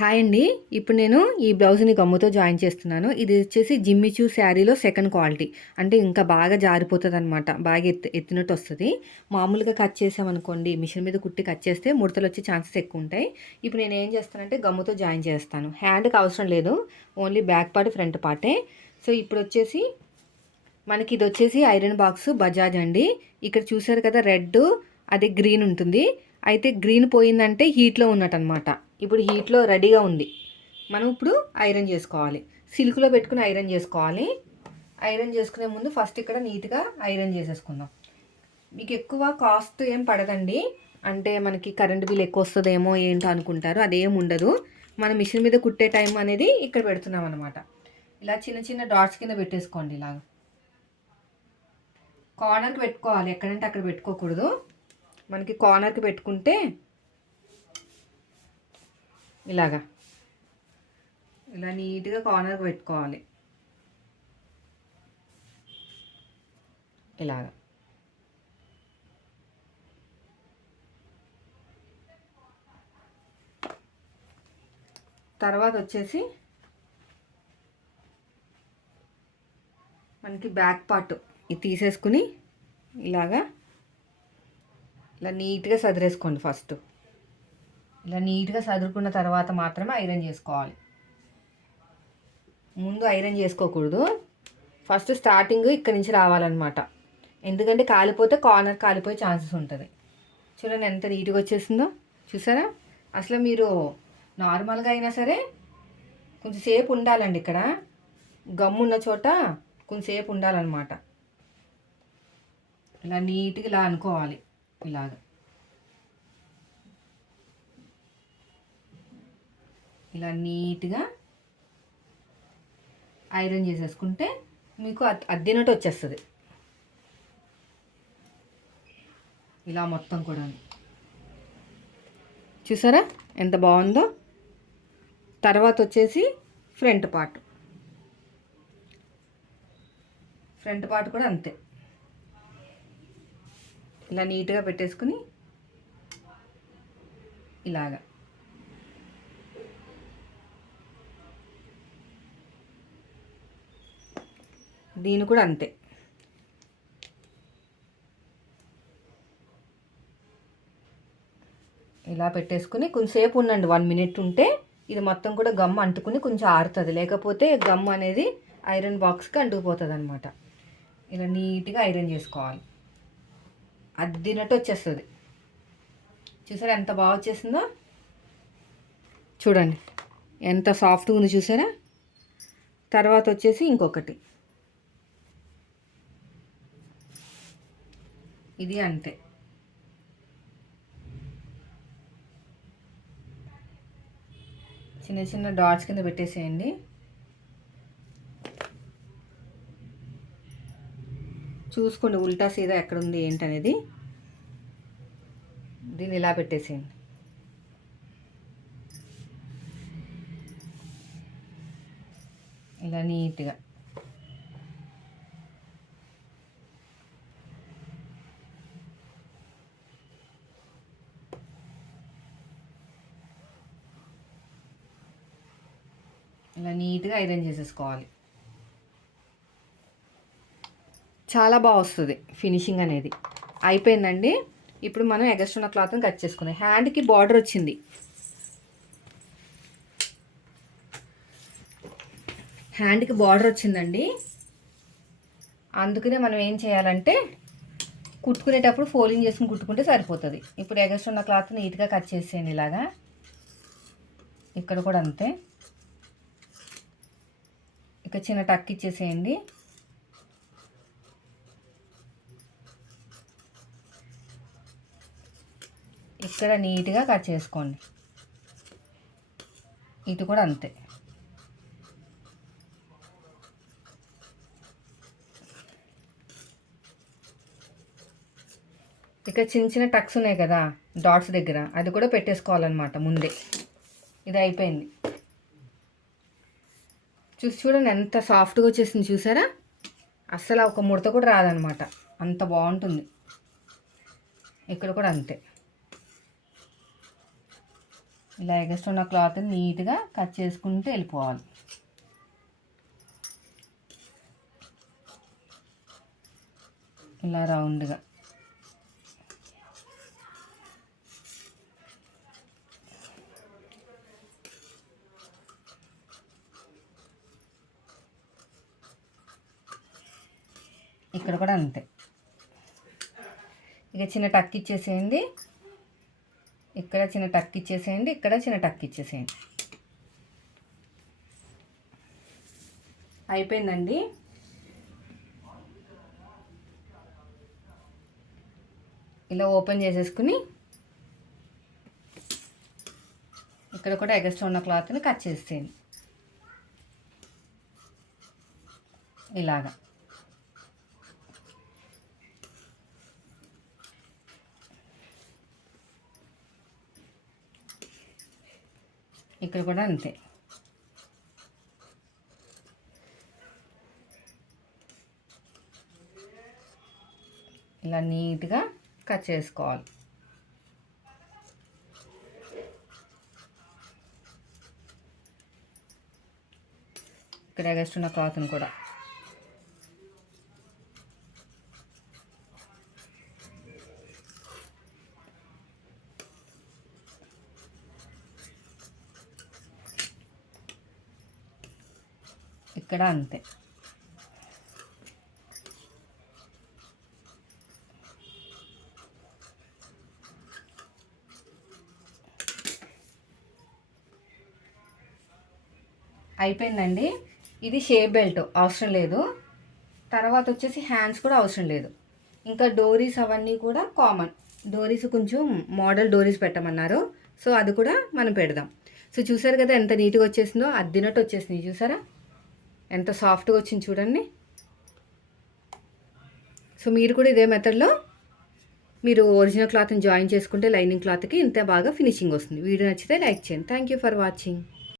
Hi అండి. ఇప్పుడు నేను ఈ బ్లౌజ్‌ని గమ్ముతో జాయిన్ చేస్తున్నాను. ఇది వచ్చేసి జిమ్మిచూ శారీలో సెకండ్ క్వాలిటీ. అంటే ఇంకా బాగా జారిపోతదనమాట. బాగా ఎత్తినట్టు వస్తది. మామూలుగా కట్ చేసామనుకోండి, మిషన్ మీద కుట్టి కట్ చేస్తే ముడతలొచ్చే ఛాన్సెస్ ఎక్కువుంటాయి. ఇప్పుడు నేనేం చేస్తానంటే గమ్ముతో జాయిన్ చేస్తాను. హ్యాండ్‌కి అవసరం లేదు. ఓన్లీ బ్యాక్ పార్ట్, ఫ్రంట్ పార్టే. సో, ఇప్పుడొచ్చేసి మనకి ఇదొచ్చేసి ఐరన్ బాక్స్ బజాజ్ అండి. ఇక్కడ చూసారు కదా రెడ్, అదే గ్రీన్ ఉంటుంది. అయితే గ్రీన్ పోయిందంటే హీట్లో ఉన్నట్టనమాట. ఇప్పుడు హీట్లో రెడీగా ఉంది. మనం ఇప్పుడు ఐరన్ చేసుకోవాలి. సిల్క్లో పెట్టుకుని ఐరన్ చేసుకోవాలి. ఐరన్ చేసుకునే ముందు ఫస్ట్ ఇక్కడ నీట్గా ఐరన్ చేసేసుకుందాం. మీకు ఎక్కువ కాస్ట్ ఏం పడదండి. అంటే మనకి కరెంట్ బిల్ ఎక్కువ వస్తుందేమో ఏంటో అనుకుంటారు. అదేం ఉండదు. మన మిషన్ మీద కుట్టే టైం అనేది ఇక్కడ పెడుతున్నాం అనమాట. ఇలా చిన్న చిన్న డాట్స్ కింద పెట్టేసుకోండి. ఇలాగా కార్నర్కి పెట్టుకోవాలి. ఎక్కడంటే అక్కడ పెట్టుకోకూడదు. మనకి కార్నర్కి పెట్టుకుంటే ఇలాగా ఇలా నీట్గా కార్నర్కి పెట్టుకోవాలి. ఇలాగా తర్వాత వచ్చేసి మనకి బ్యాక్ పార్ట్ ఇది తీసేసుకుని ఇలాగా ఇలా నీట్గా సదిరేసుకోండి. ఫస్ట్ ఇలా నీట్గా సదురుకున్న తర్వాత మాత్రమే ఐరన్ చేసుకోవాలి. ముందు ఐరన్ చేసుకోకూడదు. ఫస్ట్ స్టార్టింగ్ ఇక్కడి నుంచి రావాలన్నమాట. ఎందుకంటే కాలిపోతే కార్నర్ కాలిపోయే ఛాన్సెస్ ఉంటుంది. చూడండి ఎంత నీట్గా వచ్చేసిందో. చూసారా? అసలు మీరు నార్మల్గా అయినా సరే కొంచెం సేపు ఉండాలండి. ఇక్కడ గమ్ము ఉన్న చోట కొంచెం సేపు ఉండాలన్నమాట. ఇలా నీట్గా ఇలా అనుకోవాలి. ఇలాగ ఇలా నీట్గా ఐరన్ చేసేసుకుంటే మీకు అద్దినట్టు వచ్చేస్తుంది. ఇలా మొత్తం కూడా చూసారా ఎంత బాగుందో. తర్వాత వచ్చేసి ఫ్రంట్ పార్ట్ కూడా అంతే. ఇలా నీట్గా పెట్టేసుకుని ఇలాగా దీని కూడా అంతే. ఇలా పెట్టేసుకుని కొంచెంసేపు ఉండండి. 1 minute ఉంటే ఇది మొత్తం కూడా గమ్ అంటుకుని కొంచెం ఆరుతుంది. లేకపోతే గమ్ అనేది ఐరన్ బాక్స్కి అంటుకుపోతుంది అనమాట. ఇలా నీట్గా ఐరన్ చేసుకోవాలి. అద్దినట్టు వచ్చేస్తుంది. చూసారా ఎంత బాగా వచ్చేసిందో. చూడండి ఎంత సాఫ్ట్గా ఉంది చూసారా. తర్వాత వచ్చేసి ఇంకొకటి ఇది అంతే. చిన్న చిన్న డాట్స్ కింద పెట్టేసేయండి. చూసుకోండి ఉల్టా సీదా ఎక్కడ ఉంది ఏంటనేది. దీన్ని ఇలా పెట్టేసేయండి. ఇలా నీట్గా ఐరన్ చేసేసుకోవాలి. చాలా బాగా వస్తుంది ఫినిషింగ్ అనేది. అయిపోయిందండి. ఇప్పుడు మనం ఎగస్ట్రా క్లాత్ని కట్ చేసుకున్నాం. హ్యాండ్కి బార్డర్ వచ్చింది. హ్యాండ్కి బార్డర్ వచ్చిందండి. అందుకనే మనం ఏం చేయాలంటే కుట్టుకునేటప్పుడు ఫోల్డింగ్ చేసుకుని కుట్టుకుంటే సరిపోతుంది. ఇప్పుడు ఎగస్ట్రా ఉన్న క్లాత్ నీట్గా కట్ చేసేయండి. ఇలాగా ఇక్కడ కూడా అంతే. ఇక చిన్న టక్ ఇచ్చేసేయండి. ఇక్కడ నీట్గా కట్ చేసుకోండి. ఇటు కూడా అంతే. ఇక చిన్న చిన్న టక్స్ ఉన్నాయి కదా డాట్స్ దగ్గర, అది కూడా పెట్టేసుకోవాలన్నమాట ముందే. ఇది అయిపోయింది. చూడండి ఎంత సాఫ్ట్గా వచ్చేసింది చూసారా. అస్సలు ఒక ముడత కూడా రాదనమాట. అంత బాగుంటుంది. ఇక్కడ కూడా అంతే. ఇలా ఎగస్ట్రా ఉన్న క్లాత్ని నీట్గా కట్ చేసుకుంటూ వెళ్ళిపోవాలి. ఇలా రౌండ్గా. ఇక్కడ కూడా అంతే. ఇక చిన్న టక్ ఇచ్చేసేయండి, ఇక్కడ చిన్న టక్ ఇచ్చేసేయండి, ఇక్కడ చిన్న టక్ ఇచ్చేసేయండి. అయిపోయిందండి. ఇలా ఓపెన్ చేసేసుకుని ఇక్కడ కూడా ఎగస్ట్రా ఉన్న క్లాత్ని కట్ చేసేయండి ఇలాగా. ఇక్కడ కూడా అంతే. ఇలా నీట్గా కట్ చేసుకోవాలి. ఇక్కడ ఎగస్ట్రా ఉన్న క్లాత్ని కూడా ఇక్కడ అంతే. అయిపోయిందండి. ఇది షేప్ బెల్ట్ అవసరం లేదు. తర్వాత వచ్చేసి హ్యాండ్స్ కూడా అవసరం లేదు. ఇంకా డోరీస్ అవన్నీ కూడా కామన్. డోరీస్ కొంచెం మోడల్ డోరీస్ పెట్టమన్నారు, సో అది కూడా మనం పెడదాం. సో చూసారు కదా ఎంత నీట్గా వచ్చేసిందో, అద్దినట్టు వచ్చేసింది. చూసారా ఎంత సాఫ్ట్గా వచ్చింది చూడండి. సో మీరు కూడా ఇదే మెథడ్లో మీరు ఒరిజినల్ క్లాత్ని జాయిన్ చేసుకుంటే లైనింగ్ క్లాత్కి ఇంత బాగా ఫినిషింగ్ వస్తుంది. వీడియో నచ్చితే లైక్ చేయండి. Thank you for watching.